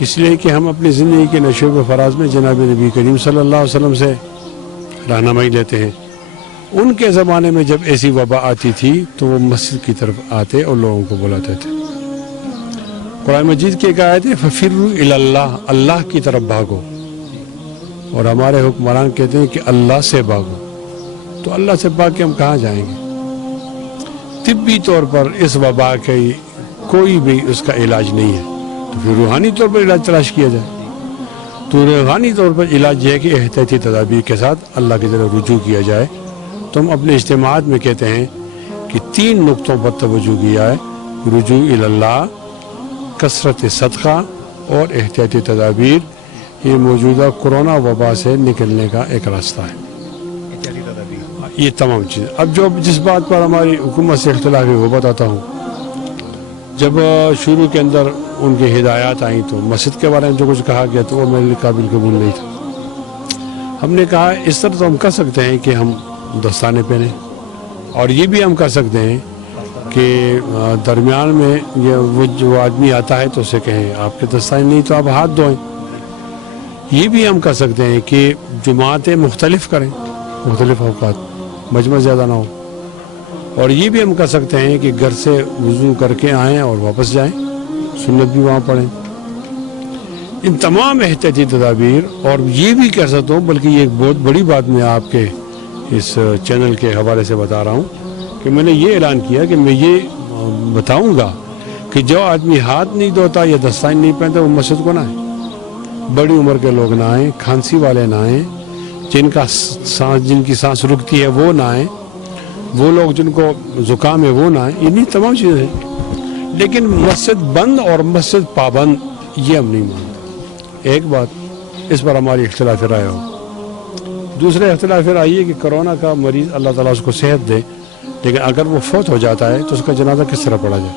اس لیے کہ ہم اپنی زندگی کے نشو و فراز میں جناب نبی کریم صلی اللہ علیہ وسلم سے رہنمائی لیتے ہیں. ان کے زمانے میں جب ایسی وبا آتی تھی تو وہ مسجد کی طرف آتے اور لوگوں کو بلاتے تھے. قرآن مجید کی ایک آیت ہے ففروا الی اللہ، اللہ کی طرف بھاگو، اور ہمارے حکمران کہتے ہیں کہ اللہ سے بھاگو. تو اللہ سے بھاگ کے ہم کہاں جائیں گے؟ طبی طور پر اس وبا کے کوئی بھی اس کا علاج نہیں ہے، تو پھر روحانی طور پر علاج تلاش کیا جائے. تو روحانی طور پر علاج یہ ہے کہ احتیاطی تدابیر کے ساتھ اللہ کی طرف رجوع کیا جائے. تو ہم اپنے اجتماعات میں کہتے ہیں کہ 3 نقطوں پر توجہ کیا ہے: رجوع الی اللہ، کثرت صدقہ اور احتیاطی تدابیر. یہ موجودہ کرونا وبا سے نکلنے کا ایک راستہ ہے. یہ تمام چیزیں. اب جس بات پر ہماری حکومت سے اختلاف ہے وہ بتاتا ہوں. جب شروع کے اندر ان کی ہدایات آئیں تو مسجد کے بارے میں جو کچھ کہا گیا تو وہ میرے لیے قابل قبول نہیں تھا. ہم نے کہا اس طرح تو ہم کر سکتے ہیں کہ ہم دستانے پہنیں، اور یہ بھی ہم کر سکتے ہیں کہ درمیان میں وہ جو آدمی آتا ہے تو اسے کہیں آپ کے دستانے نہیں تو آپ ہاتھ دھوئیں. یہ بھی ہم کر سکتے ہیں کہ جماعتیں مختلف کریں، مختلف اوقات، مجمع زیادہ نہ ہو. اور یہ بھی ہم کر سکتے ہیں کہ گھر سے وضو کر کے آئیں اور واپس جائیں، سنت بھی وہاں پڑھیں. ان تمام احتیاطی تدابیر. اور یہ بھی کہہ سکتا ہوں، بلکہ یہ ایک بہت بڑی بات میں آپ کے اس چینل کے حوالے سے بتا رہا ہوں کہ میں نے یہ اعلان کیا کہ میں یہ بتاؤں گا کہ جو آدمی ہاتھ نہیں دھوتا یا دستانے نہیں پہنتا وہ مسجد کو نہ آئے. بڑی عمر کے لوگ نہ آئیں، کھانسی والے نہ آئیں، جن کی سانس رکتی ہے وہ نہ آئیں، وہ لوگ جن کو زکام ہے وہ نہ آئیں. انہیں تمام چیزیں ہیں. لیکن مسجد بند اور مسجد پابند یہ ہم نہیں مانتے. ایک بات اس پر ہماری اختلاف رائے ہو. دوسرے اختلاف رائے یہ کہ کرونا کا مریض اللہ تعالیٰ اس کو صحت دے، لیکن اگر وہ فوت ہو جاتا ہے تو اس کا جنازہ کس طرح پڑھا جائے؟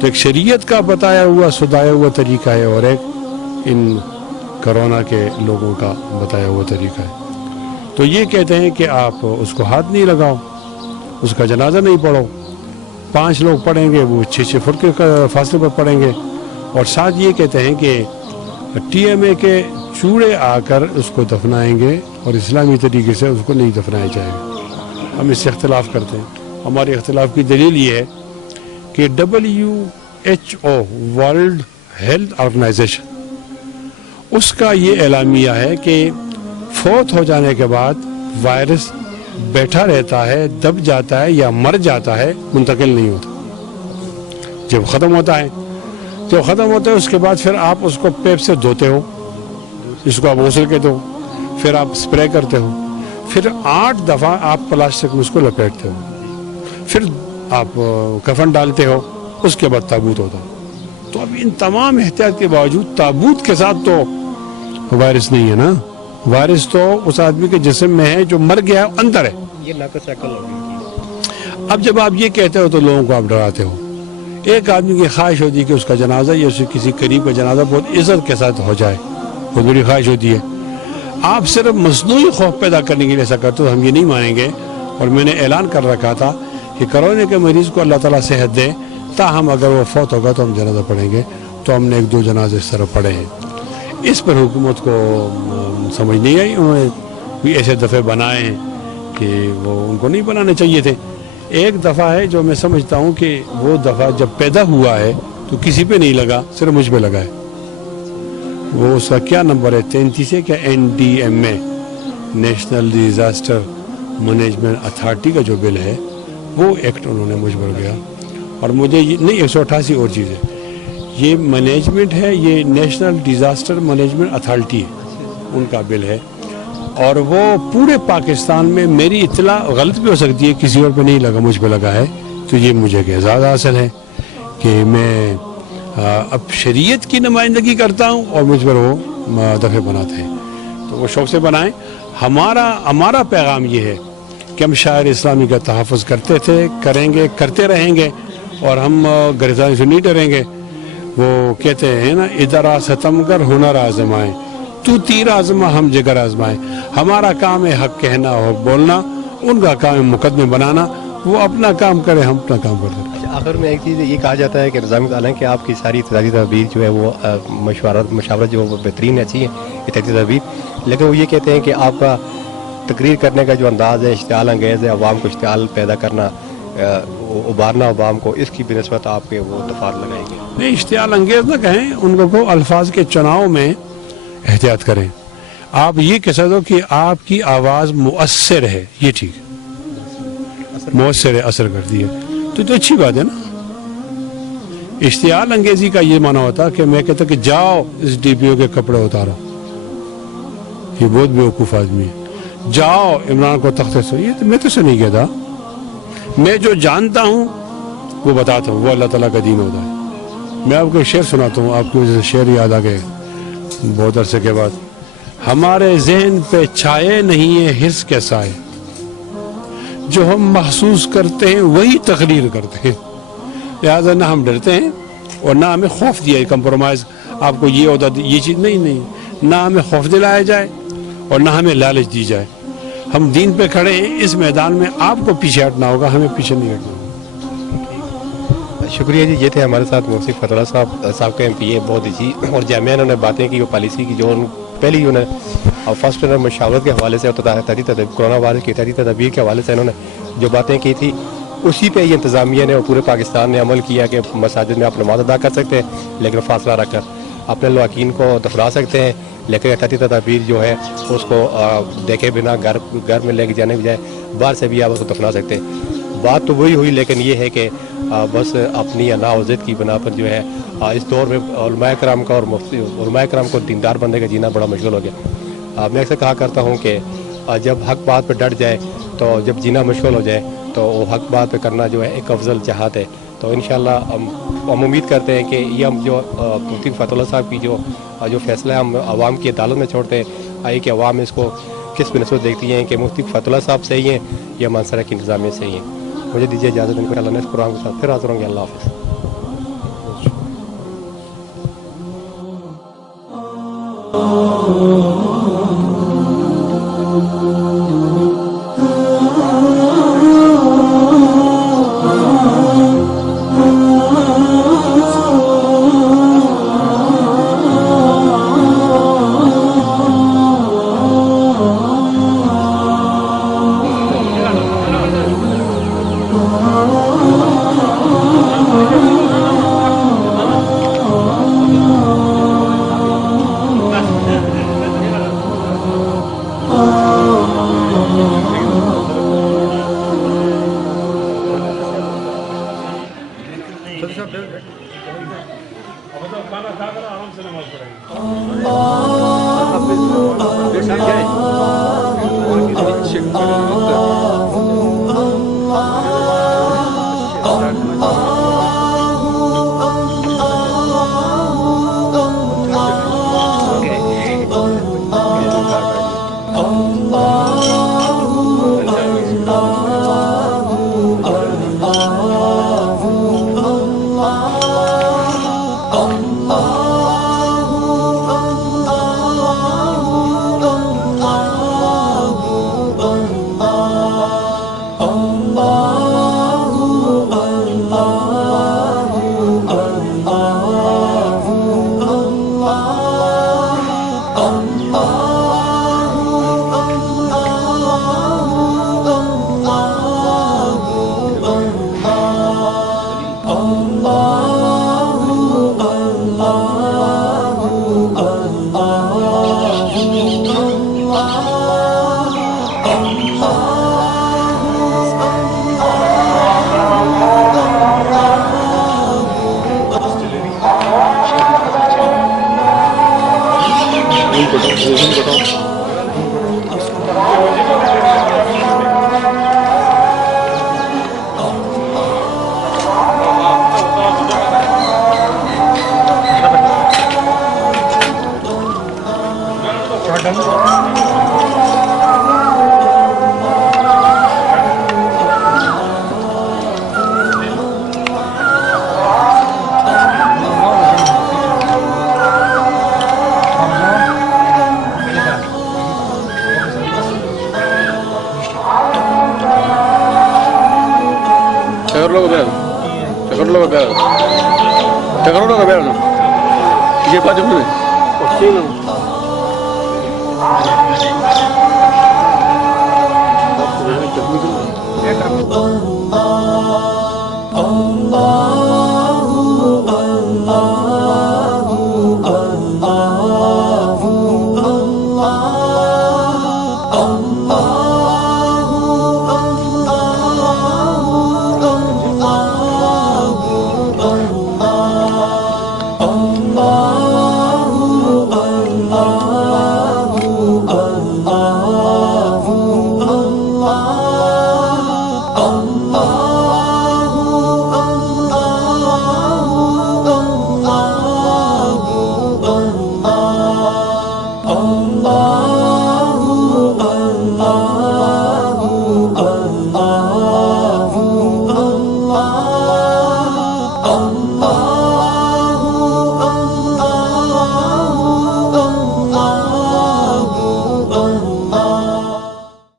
تو ایک شریعت کا بتایا ہوا سدھایا ہوا طریقہ ہے اور ایک ان کرونا کے لوگوں کا بتایا ہوا طریقہ ہے. تو یہ کہتے ہیں کہ آپ اس کو ہاتھ نہیں لگاؤ، اس کا جنازہ نہیں پڑھو. 5 لوگ پڑھیں گے وہ 6 فٹ کے فاصلے پر پڑھیں گے. اور ساتھ یہ کہتے ہیں کہ ٹی ایم اے کے چوڑے آ کر اس کو دفنائیں گے اور اسلامی طریقے سے اس کو نہیں دفنایا جائے گا. ہم اس سے اختلاف کرتے ہیں. ہمارے اختلاف کی دلیل یہ ہے کہ WHO ورلڈ ہیلتھ آرگنائزیشن اس کا یہ اعلامیہ ہے کہ فوت ہو جانے کے بعد وائرس بیٹھا رہتا ہے، دب جاتا ہے یا مر جاتا ہے، منتقل نہیں ہوتا. جب ختم ہوتا ہے اس کے بعد پھر آپ اس کو پیپ سے دھوتے ہو، اس کو آپ غسل کے دو، پھر آپ اسپرے کرتے ہو، پھر 8 دفعہ آپ پلاسٹک میں اس کو لپیٹتے ہو، پھر آپ کفن ڈالتے ہو، اس کے بعد تابوت ہوتا. تو اب ان تمام احتیاط کے باوجود تابوت کے ساتھ تو وائرس نہیں ہے نا. وائرس تو اس آدمی کے جسم میں ہے جو مر گیا ہے، اندر ہے. یہ ناقص عقل ہوگی. اب جب آپ یہ کہتے ہو تو لوگوں کو آپ ڈراتے ہو. ایک آدمی کی خواہش ہوتی ہے کہ اس کا جنازہ یا کسی قریب کا جنازہ بہت عزت کے ساتھ ہو جائے، بہت بڑی خواہش ہوتی ہے. آپ صرف مصنوعی خوف پیدا کرنے کے لیے ایسا کرتے ہو، ہم یہ نہیں مانیں گے. اور میں نے اعلان کر رکھا تھا کہ کرونا کے مریض کو اللہ تعالیٰ صحت دے، تاہم اگر وہ فوت ہوگا تو ہم جنازہ پڑھیں گے. تو ہم نے 1-2 جنازے اس طرح پڑھے ہیں. اس پر حکومت کو سمجھ نہیں آئی. انہوں نے بھی ایسے دفعے بنائے ہیں کہ وہ ان کو نہیں بنانے چاہیے تھے. ایک دفعہ ہے جو میں سمجھتا ہوں کہ وہ دفعہ جب پیدا ہوا ہے تو کسی پہ نہیں لگا، صرف مجھ پہ لگا ہے. وہ اس کا کیا نمبر ہے، 33 ہے کیا، NDMA national disaster management authority کا جو بل ہے وہ ایکٹ انہوں نے مجھ پر گیا. اور مجھے نہیں 188 اور چیز ہے. یہ مینجمنٹ ہے، یہ نیشنل ڈیزاسٹر مینجمنٹ اتھارٹی ہے، ان کا بل ہے. اور وہ پورے پاکستان میں، میری اطلاع غلط بھی ہو سکتی ہے، کسی اور پہ نہیں لگا، مجھ پہ لگا ہے. تو یہ مجھے ایک اعزاز حاصل ہے کہ میں اب شریعت کی نمائندگی کرتا ہوں اور مجھ پر وہ دفعے بناتے ہیں. تو وہ شوق سے بنائیں. ہمارا پیغام یہ ہے کہ ہم شاعر اسلامی کا تحفظ کرتے تھے، کریں گے، کرتے رہیں گے، اور ہم گرفتاری سے نہیں ڈریں گے. وہ کہتے ہیں نا، ادھر ستم کر ہنر آزمائیں، تو تیر آزما ہم جگر آزمائیں. ہمارا کام ہے حق کہنا اور بولنا، ان کا کام ہے مقدمے بنانا. وہ اپنا کام کرے, ہم اپنا کام کرتے رہے. آخر میں ایک چیز یہ کہا جاتا ہے کہ نظام, حالانکہ آپ کی ساری ابتدائی تدابیر جو ہے وہ مشاورت جو وہ بہترین اچھی ہے ابتدائی تدابیر, لیکن وہ یہ کہتے ہیں کہ آپ کا تقریر کرنے کا جو انداز ہے اشتعال انگیز ہے, عوام کو اشتعال پیدا کرنا, ابھارنا عوام کو, اس کی بنسبت آپ کے وہ دفعات لگائیں گے. نہیں, اشتعال انگیز نہ کہیں, ان کو الفاظ کے چناؤ میں احتیاط کریں. آپ یہ کہہ سکتے ہو کہ آپ کی آواز مؤثر ہے, یہ ٹھیک ہے, مؤثر ہے, اثر کرتی ہے, تو اچھی بات ہے نا. اشتعال انگیزی کا یہ معنی ہوتا کہ میں کہتا کہ جاؤ اس ڈی پی او کے کپڑے اتارو, یہ بہت بیوقوف آدمی ہے, جاؤ عمران کو تختے سے, یہ میں تو سے نہیں کہتا. میں جو جانتا ہوں وہ بتاتا ہوں, وہ اللہ تعالیٰ کا دین ہوتا ہے. میں آپ کو ایک شعر سناتا ہوں, آپ کی وجہ سے شعر یاد آ گئے بہت عرصے کے بعد. ہمارے ذہن پہ چھائے نہیں ہے حرص کے سائے, جو ہم محسوس کرتے ہیں وہی تقریر کرتے ہیں. لہٰذا نہ ہم ڈرتے ہیں اور نہ ہمیں خوف دیا, کمپرومائز آپ کو یہ ہوتا یہ چیز نہیں, نہ ہمیں خوف دلایا جائے اور نہ ہمیں لالچ دی جائے. ہم دین پہ کھڑے ہیں, اس میدان میں آپ کو پیچھے ہٹنا ہوگا, ہمیں پیچھے نہیں ہٹنا ہوگا. شکریہ جی. یہ تھے ہمارے ساتھ مفتی فتح اللہ صاحب کے ایم پی اے, بہت اچھی اور جامعہ انہوں نے باتیں کی, وہ پالیسی کی جو پہلی انہیں فرسٹ مشاورت کے حوالے سے, کورونا وائرس کی تحریری تدابیر کے حوالے سے انہوں نے جو باتیں کی تھی, اسی پہ یہ انتظامیہ نے اور پورے پاکستان نے عمل کیا کہ مساجد میں آپ نماز ادا کر سکتے ہیں لیکن فاصلہ رکھ کر, اپنے لواحقین کو دفنا سکتے ہیں لیکن احتیاطی تدابیر جو ہے اس کو دیکھے بنا گھر میں لے کے جانے بجائے باہر سے بھی آپ اس کو دفنا سکتے ہیں. بات تو وہی ہوئی, لیکن یہ ہے کہ بس اپنی انا و ضد کی بنا پر جو ہے اس دور میں علماء کرام کا اور علماء کرام کو دیندار بندے کا جینا بڑا مشکل ہو گیا. میں اکثر کہا کرتا ہوں کہ جب حق بات پہ ڈٹ جائے تو جب جینا مشکل ہو جائے تو وہ حق بات پہ کرنا جو ہے ایک افضل چاہت ہے. تو انشاءاللہ ہم امید کرتے ہیں کہ یہ ہم جو مفتی فتح اللہ صاحب کی جو فیصلہ ہے ہم عوام کی عدالت میں چھوڑتے ہیں, آئیے کہ عوام اس کو کس بنسبت دیکھتی ہیں کہ مفتی فتح اللہ صاحب صحیح ہیں یا منصرہ کی انتظامیہ صحیح ہیں. مجھے دیجیے اجازت, ان کو اللہ نے اس پروگرام کے ساتھ پھر حاضر ہوں گے. اللہ حافظ. Quatro minutos.